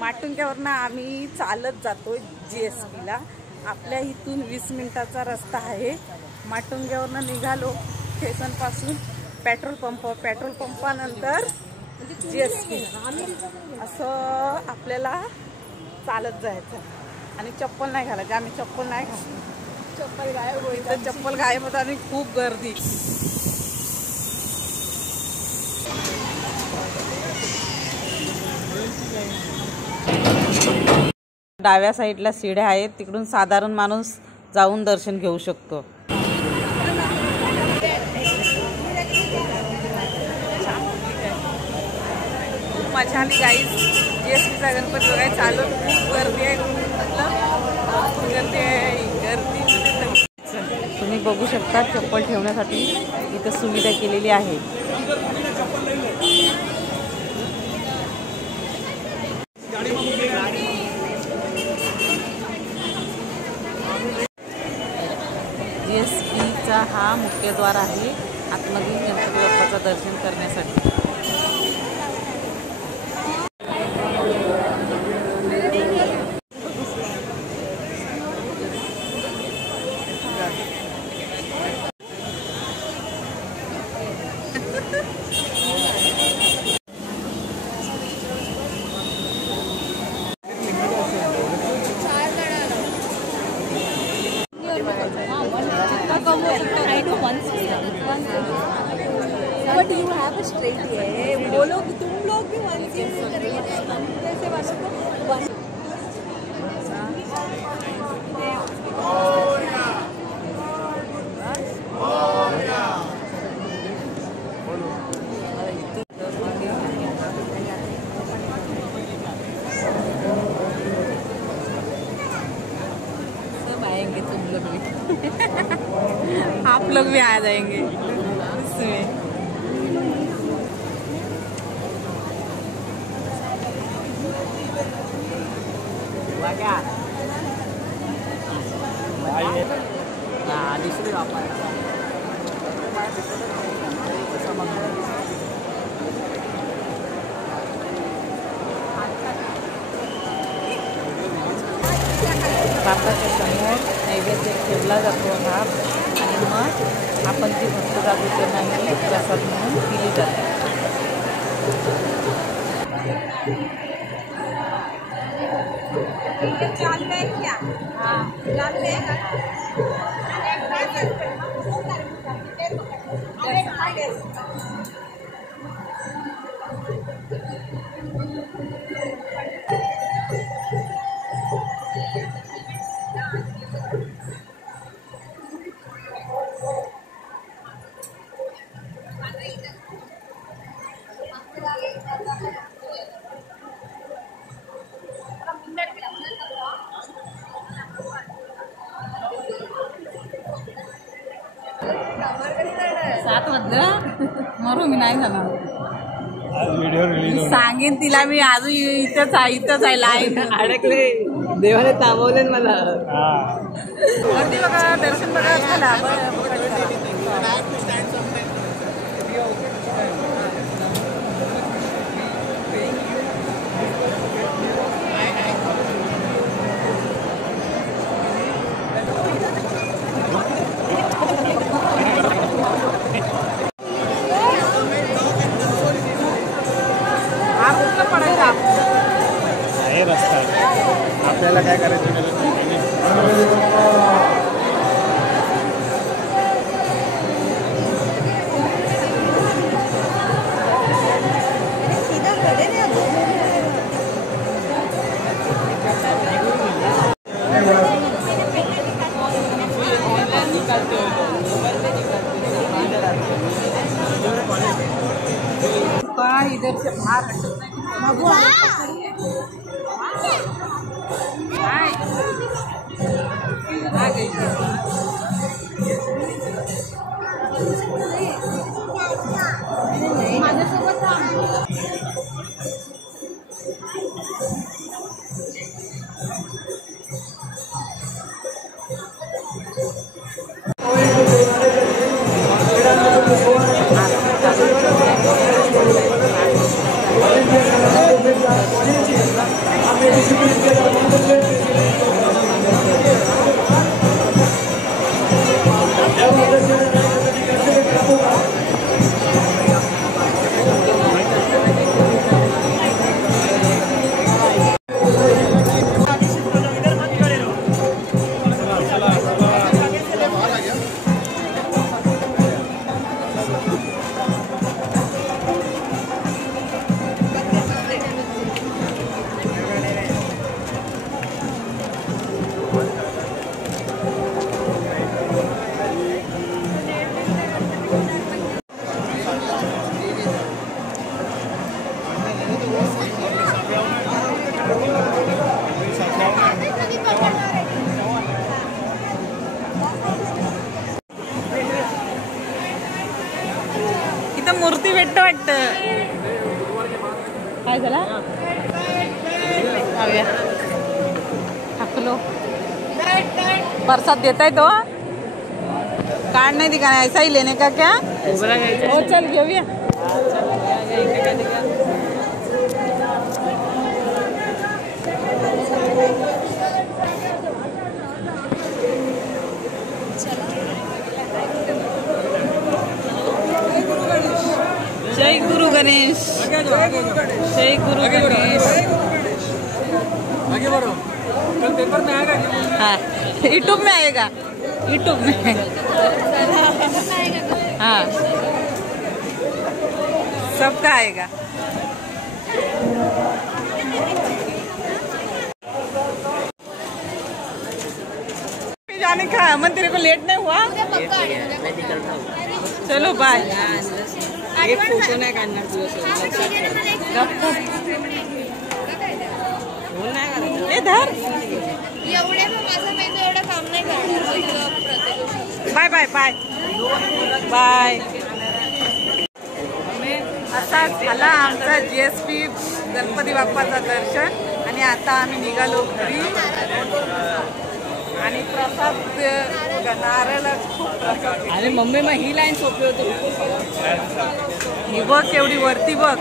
माटुंग्यावरनं आम्ही चालत जातोय GSPला। आपल्या इथून 20 मिनिटाचा रस्ता आहे। माटुंग्यावरनं निघालो स्टेशनपासून पेट्रोल पंपानंतर GSP असं आपल्याला चालत जायचं आणि चप्पल नाही घालायची। आम्ही चप्पल नाही घालतो, चप्पल गायब होईल, चप्पल गायब होतं आणि खूप गर्दी। डाव्या साईडला सीड्या आहेत, तिकडून साधारण माणूस जाऊन दर्शन घेऊ शकतो। खूप मजा आली गाईज, GSPचा गणपती बघायला चालू, खूप गर्दी आहे, खूप गर्दी आहे, गर्दी। तुम्ही बघू शकता चप्पल ठेवण्यासाठी इथं सुविधा केलेली आहे। GSPचा हा मुख्यद्वार आहे आतमध्ये गणपती बाप्पाचं दर्शन करण्यासाठी। But you have a straight है, वो लोग तुम लोग भी वन सीन करेंगे, हम जैसे वालों को वन। सब आएंगे, तुम लोग भी आप लोग भी आ जाएंगे उसमें। बाप्पाच्या समोर नैवेद्य ठेवला जातो हा, आणि मग आपण जी भक्त जातो त्यांना प्रसाद म्हणून दिली जाते। सात वाजलं मरू मी नाही जाणार, सांगेन तिला मी अजून इथंच आहे लाईन अडकले, देवाने थांबवले मला। गर्दी बघा, दर्शन बघा झाला। आहे रस्ता, आपल्याला काय करायचं गरज इधर से बाहर आ गई। आहे इथं मूर्ती भेटत वाटतं. काय झाला थकलो. प्रसाद देता है तो कार्ड नहीं दिखाना, ऐसा ही लेने का क्या? हो चल घेऊया. जय गुरु गणेश. जय गुरु गणेश. आगे बढ़ो, कल पेपर में आएगा. हाँ यूट्यूब में आएगा. यूट्यूब में हाँ सबका आएगा. जाने का मन तेरे को लेट नहीं हुआ? चलो बाय. एक फोटो नाही काढणार बाय बाय बाय बाय. असा झाला आमचा GSP गणपती बाप्पाचा दर्शन आणि आता आम्ही निघालो घरी आणि प्रसाद नारळ खूप. अरे मम्मी मग ही लाईन सोपली होती. ही बघ केवढी वरती बघ.